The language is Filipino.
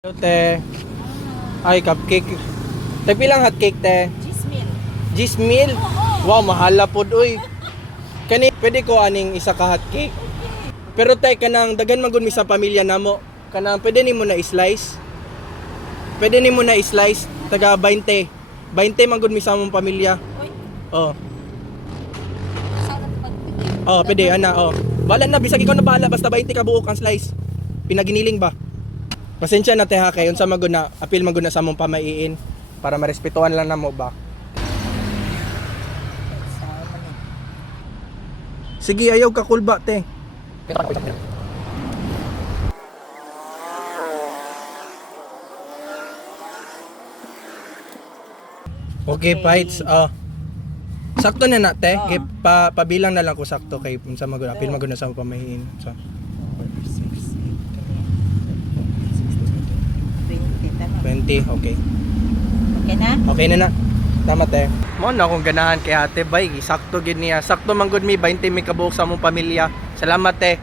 Hello, te. Ay, cupcake. Te, pilang hot cake, te? Gismil. Gismil? Wow, mahala po, uy. Kani, pwede ko aning isa ka hot cake. Pero te, kanang dagan magud mi sa pamilya namo. Kanang pwede nimo na i-slice. Pwede nimo na i-slice taga 20. 20 magud mi sa among pamilya. Uy, Oh. sana pagpigil. Oh, pwede ana, oh. Bahala na bisag ikaw na bahala basta 20 ka buok ang slice. Pinaginiling ba? Pasensya na te ha kay unsa magud na apil magud na sa among pamaiin para marespetuhan lang namo ba. Sige, ayaw ka kulba te. Okay, fights. Sakto na na te. Kay pabilang na lang ko sakto kay unsa magud apil magud na sa among pamaiin. So, 20, okay. Okay na? Okay na na. Tama te. Mo na akong ganahan kay ate bay. Sakto gid niya. Sakto man gud mi 20 mi kabuok sa among pamilya. Salamat te.